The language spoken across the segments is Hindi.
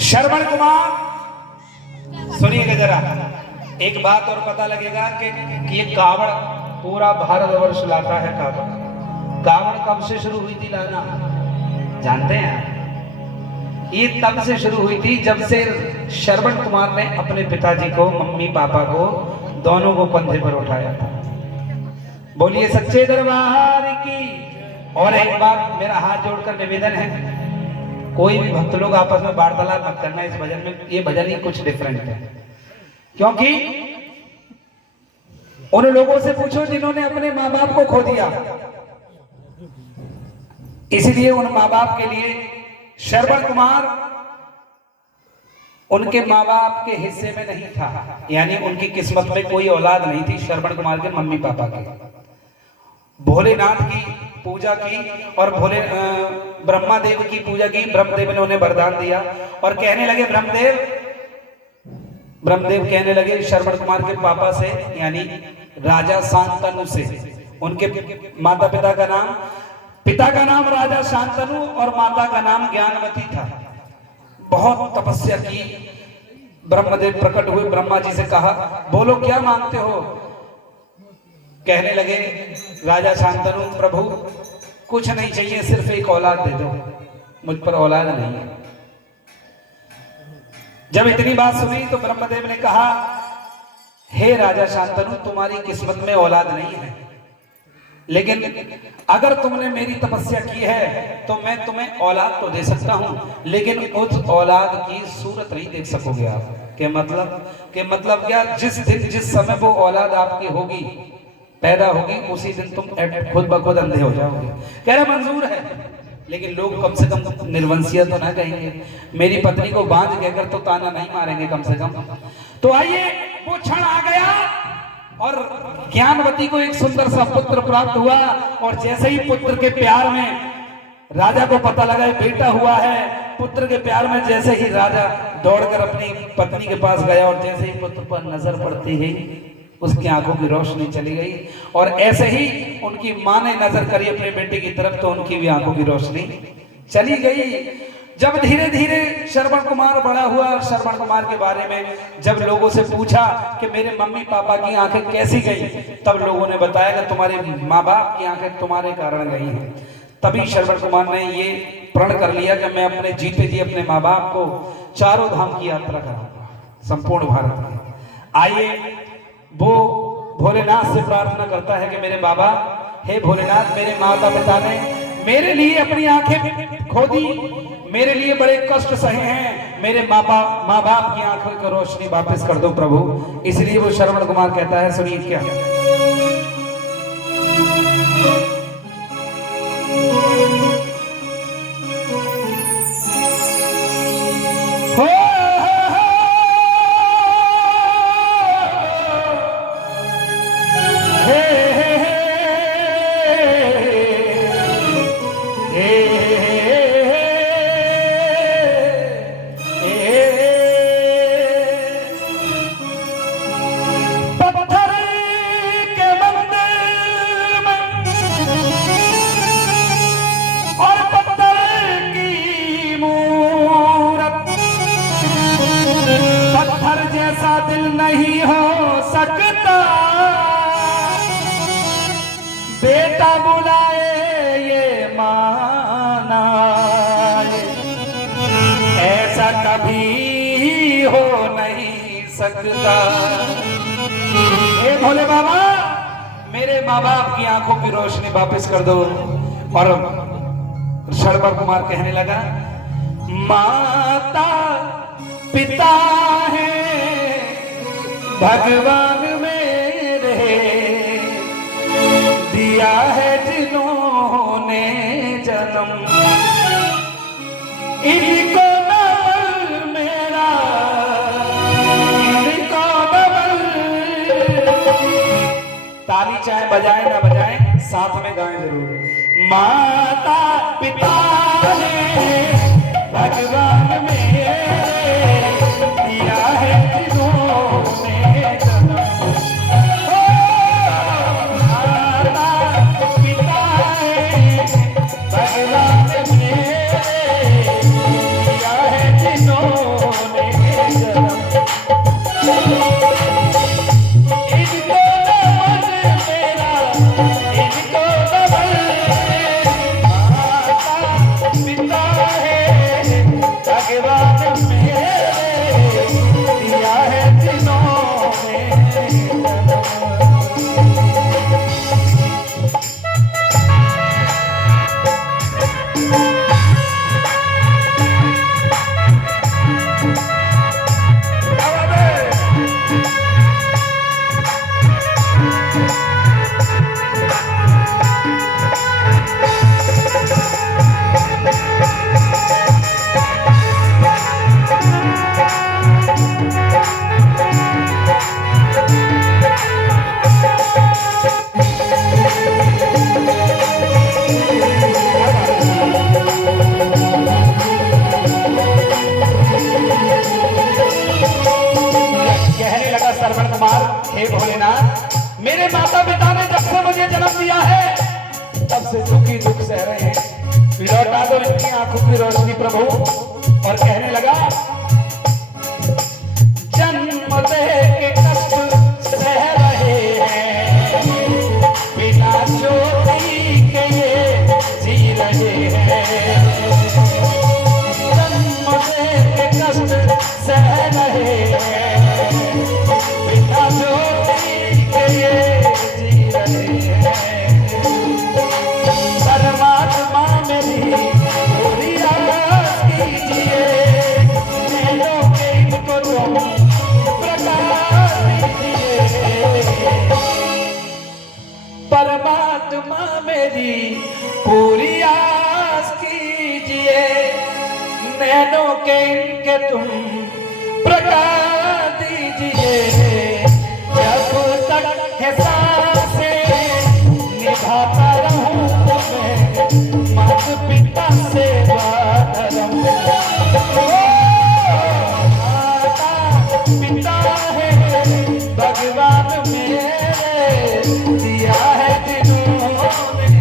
श्रवण कुमार सुनिएगा जरा, एक बात और पता लगेगा कि ये कावड़ पूरा भारतवर्ष लाता है। कावड़ कब से शुरू हुई थी लाना जानते हैं? ये तब से शुरू हुई थी जब से श्रवण कुमार ने अपने पिताजी को, मम्मी पापा को, दोनों को कंधे पर उठाया था। बोलिए सच्चे दरबार की। और एक बात मेरा हाथ जोड़कर निवेदन है, कोई भी भक्त लोग आपस में वार्तालाप मत करना इस भजन में। ये भजन ही कुछ डिफरेंट है, क्योंकि उन लोगों से पूछो जिन्होंने अपने माँ बाप को खो दिया। इसलिए उन माँ बाप के लिए श्रवण कुमार उनके माँ बाप के हिस्से में नहीं था, यानी उनकी किस्मत में कोई औलाद नहीं थी। श्रवण कुमार के मम्मी पापा के भोलेनाथ की पूजा की और ब्रह्मा देव की पूजा की। ब्रह्मदेव ने उन्हें वरदान दिया और कहने लगे, ब्रह्मदेव कहने लगे श्रवण कुमार के पापा से, यानी राजा शांतनु से। उनके माता पिता का नाम राजा शांतनु और माता का नाम ज्ञानवती था। बहुत तपस्या की। ब्रह्मदेव प्रकट हुए, ब्रह्मा जी से कहा, बोलो क्या मांगते हो? कहने लगे राजा शांतनु, प्रभु कुछ नहीं चाहिए, सिर्फ एक औलाद दे दो, मुझ पर औलाद नहीं है। जब इतनी बात सुनी तो ब्रह्मदेव ने कहा, हे राजा शांतनु, तुम्हारी किस्मत में औलाद नहीं है, लेकिन अगर तुमने मेरी तपस्या की है तो मैं तुम्हें औलाद तो दे सकता हूं, लेकिन उस औलाद की सूरत नहीं देख सकोगे आप। के मतलब क्या? जिस दिन जिस समय वो औलाद आपकी होगी, पैदा होगी, उसी दिन तुम खुद ब खुद अंधे हो जाओगे। कह रहा मंजूर है, लेकिन लोग कम से कम निर्वंशीय तो ना कहेंगे, मेरी पत्नी को बांझ कहकर तो ताना नहीं मारेंगे कम से कम। तो आइए, वो क्षण आ गया और ज्ञानवती को एक सुंदर सा पुत्र प्राप्त हुआ। और जैसे ही पुत्र के प्यार में राजा को पता लगा बेटा हुआ है, पुत्र के प्यार में जैसे ही राजा दौड़कर अपनी पत्नी के पास गया और जैसे ही पुत्र पर नजर पड़ती ही उसकी आंखों की रोशनी चली गई। और ऐसे ही उनकी मां ने नजर करी अपने बेटे की तरफ तो उनकी भी आंखों की रोशनी चली गई। जब धीरे धीरे श्रवण कुमार बड़ा हुआ, श्रवण कुमार के बारे में जब लोगों से पूछा कि मेरे मम्मी पापा की आंखें कैसी गई, तब लोगों ने बताया कि तुम्हारे माँ बाप की आंखें तुम्हारे कारण गई हैं। तभी श्रवण कुमार ने ये प्रण कर लिया कि मैं अपने जीते जी अपने माँ बाप को चारों धाम की यात्रा कराऊंगा, संपूर्ण भारत में। आइए, वो भोलेनाथ से प्रार्थना करता है कि मेरे बाबा, हे भोलेनाथ, मेरे माता पिता ने मेरे लिए अपनी आंखें खो दी, मेरे लिए बड़े कष्ट सहे हैं, मेरे माँ बाप की आंखों की रोशनी वापस कर दो प्रभु। इसलिए वो श्रवण कुमार कहता है, सुनिए क्या। दिल नहीं हो सकता, बेटा बुलाए ये माना, ऐसा कभी हो नहीं सकता। हे भोले बाबा, मेरे माँ बाप की आंखों की रोशनी वापस कर दो। और श्रवण कुमार कहने लगा, माता पिता है भगवान मेरे, दिया है जिन्होंने जन्म, इनको नमन मेरा, इनको नमन। ताली चाहे बजाए ना बजाए, साथ में गाएं जरूर। माता पिता है भगवान मेरे, दिया है जिन्होंने जन्म, माता पिता है भगवान मेरे, दिया है जिन्होंने हे भोलेनाथ, मेरे माता पिता ने जब से मुझे जन्म दिया है तब से दुखी दुख सह रहे हैं। लौटा दो इनकी आंखों की रोशनी प्रभु। और कहने लगा, जन्म दे के कष्ट सह रहे हैं, बिना ज्योति के ये जी रहे हैं। जन्म दे के कष्ट सह रहे हैं, बिना ज्योति के ये जी रहे हैं। परमात्मा मेरी पूरी आस कीजिए, नैनों के इनको तुम प्रकाश दीजिए। परमात्मा मेरी पूरी आस कीजिए, नैनों के इनके तुम प्रकाश दीजिए। जब तक है सांसें निभाता रहूं मैं, माता पिता से माता पिता है भगवान मेरे, दिया है जिन्होंने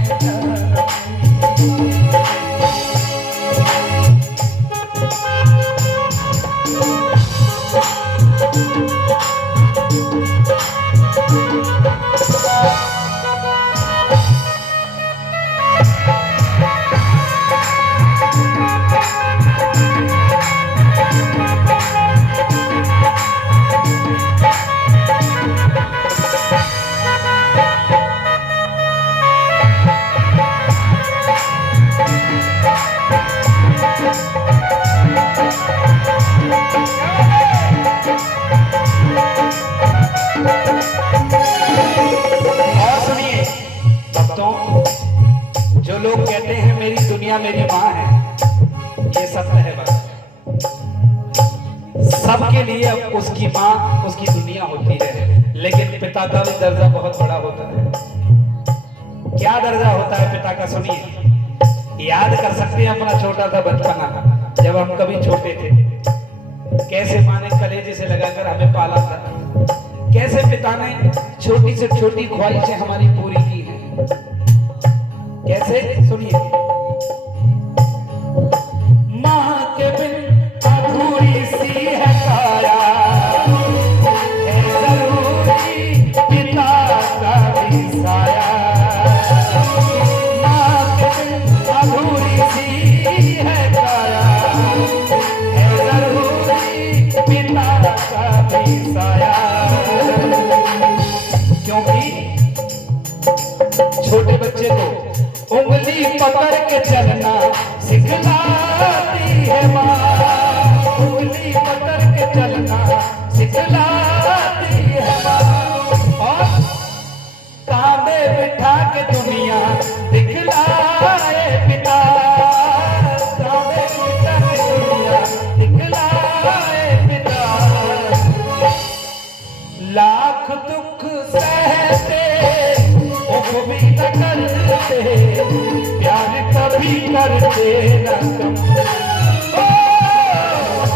जो लोग कहते हैं मेरी दुनिया मेरी माँ है, ये सत्य है बात। सबके लिए उसकी माँ उसकी दुनिया होती है, लेकिन पिता का भी दर्जा बहुत बड़ा होता है। क्या दर्जा होता है पिता का, सुनिए। याद कर सकते हैं अपना छोटा सा बचपना, जब हम कभी छोटे थे, कैसे माँ ने कलेजे से लगाकर हमें पाला था, कैसे पिता ने छोटी से छोटी ख्वाहिशें हमारी पूरी की हैं। कैसे, सुनिए। माँ के बिन अधूरी सी है काया, है जरूरी पिता का भी साया। माँ के बिन अधूरी सी है काया, है जरूरी पिता का भी साया। क्योंकि छोटे बच्चे को उंगली पकड़ के चलना सिखलाती है माँ, उंगली पकड़ के चलना सिखलाती है माँ। और कांधे बिठा के दुनिया दिखलाए पिता, कांधे बिठा के दुनिया दिखलाए पिता। लाख दुख सहते वो भी न करते, प्यार कभी करते न कम।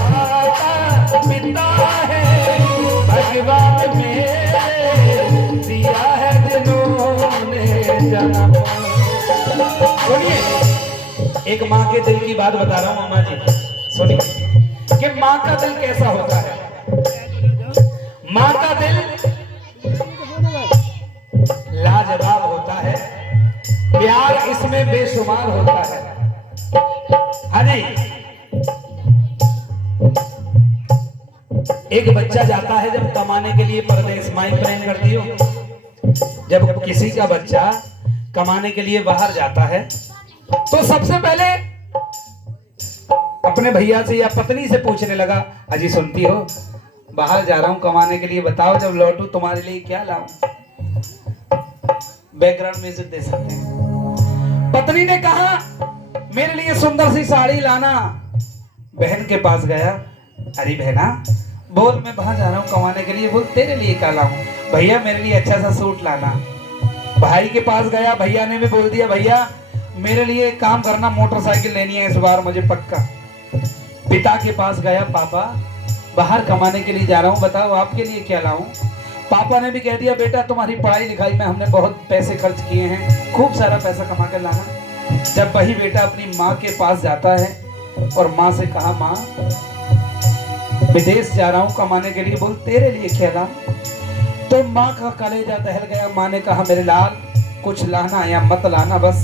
माता पिता है भगवान मेरे, दिया है जिन्होंने जन्म। सुनिए, एक माँ के दिल की बात बता रहा हूँ मामा जी, सुनिए कि माँ का दिल कैसा होता है। माँ का दिल लाजवाब होता है, प्यार इसमें बेशुमार होता है। हाँ जी, एक बच्चा जाता है जब कमाने के लिए परदेश, माइक प्रेम करती हो, जब किसी का बच्चा कमाने के लिए बाहर जाता है तो सबसे पहले अपने भैया से या पत्नी से पूछने लगा, अजी सुनती हो, बाहर जा रहा हूं कमाने के लिए, बताओ जब लौटू तुम्हारे लिए क्या लाऊं। बैकग्राउंड म्यूजिक दे सकते हैं। पत्नी ने कहा मेरे लिए सुंदर सी साड़ी लाना। बहन के पास गया, अरे बहना बोल, मैं बाहर जा रहा हूँ कमाने के लिए, बोल तेरे लिए क्या लाऊं। भैया मेरे लिए अच्छा सा सूट लाना। भाई के पास गया, भैया ने भी बोल दिया भैया मेरे लिए काम करना, मोटरसाइकिल लेनी है इस बार मुझे पक्का। पिता के पास गया, पापा बाहर कमाने के लिए जा रहा हूँ, बताओ आपके लिए क्या लाऊं। पापा ने भी कह दिया बेटा तुम्हारी पढ़ाई लिखाई में हमने बहुत पैसे खर्च किए हैं, खूब सारा पैसा कमा कर लाना। जब वही बेटा अपनी माँ के पास जाता है और माँ से कहा माँ विदेश जा रहा हूँ कमाने के लिए, बोल तेरे लिए क्या लाऊं? तो माँ का कलेजा दहल गया। माँ ने कहा मेरे लाल कुछ लाना या मत लाना, बस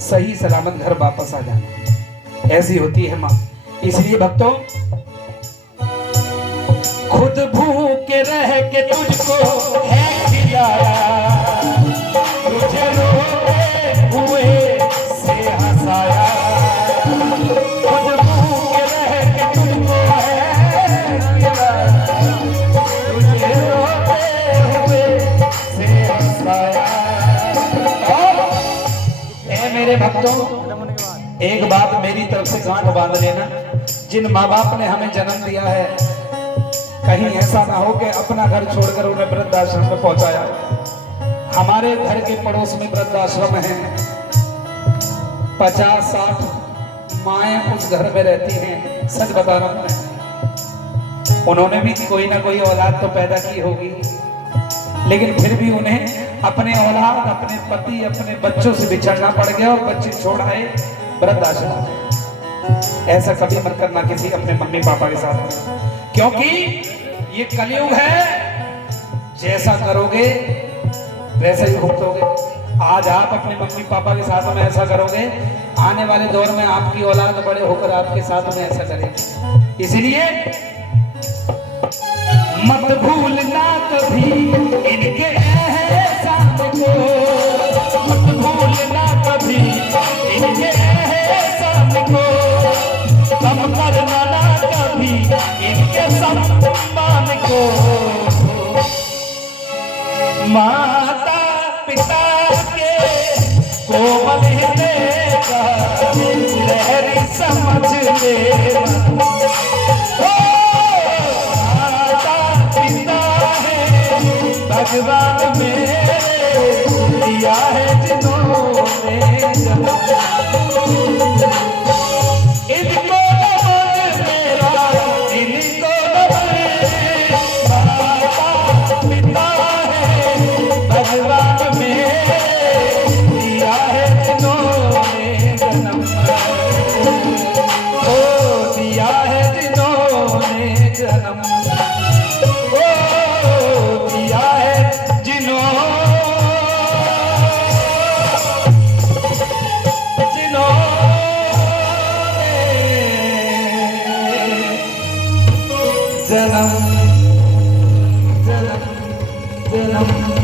सही सलामत घर वापस आ जाना। ऐसी होती है माँ। इसलिए भक्तों खुद भूखे रह के तुझको है खिलाया, तुझे रोते हुए से हंसाया। खुद भूखे रह के तुझको है खिलाया, तुझे रोते हुए से हंसाया। ऐ मेरे भक्तों एक बात मेरी तरफ से गांठ बांध लेना, जिन माँ बाप ने हमें जन्म दिया है कहीं ऐसा ना हो कि अपना घर छोड़कर उन्हें वृद्धाश्रम में पहुंचाया। हमारे घर के पड़ोस में वृद्धाश्रम है, 50-60 माएँ उस घर में रहती हैं। सच बता रहा हूं मैं, उन्होंने भी कोई ना कोई औलाद तो पैदा की होगी, लेकिन फिर भी उन्हें अपने औलाद, अपने पति, अपने बच्चों से बिछड़ना पड़ गया और बच्चे छोड़ आए वृद्धाश्रम। ऐसा कभी मत करना किसी अपने मम्मी पापा के साथ, क्योंकि ये कलयुग है, जैसा करोगे वैसा ही भुगतोगे। आज आप अपने मम्मी पापा के साथ में ऐसा करोगे, आने वाले दौर में आपकी औलाद बड़े होकर आपके साथ में ऐसा करेगी। इसलिए मत भूलना कभी इनके एहसान को, मत भूलना कभी इनके एहसान को, कम करना ना कभी इनके सम्मान को। माता पिता के कोमल हृदय का लहरी समझ लेना। माता पिता है भगवान मेरे, दिया है जिन्होंने जन्म। इनको नमन मेरा, इनको नमन। माता पिता है भगवान मेरे, दिया है जिन्होंने जन्म। ओ दिया है जिन्होंने जन्म, ओ दिया है जिन्होंने जन्म जन्म जन्म।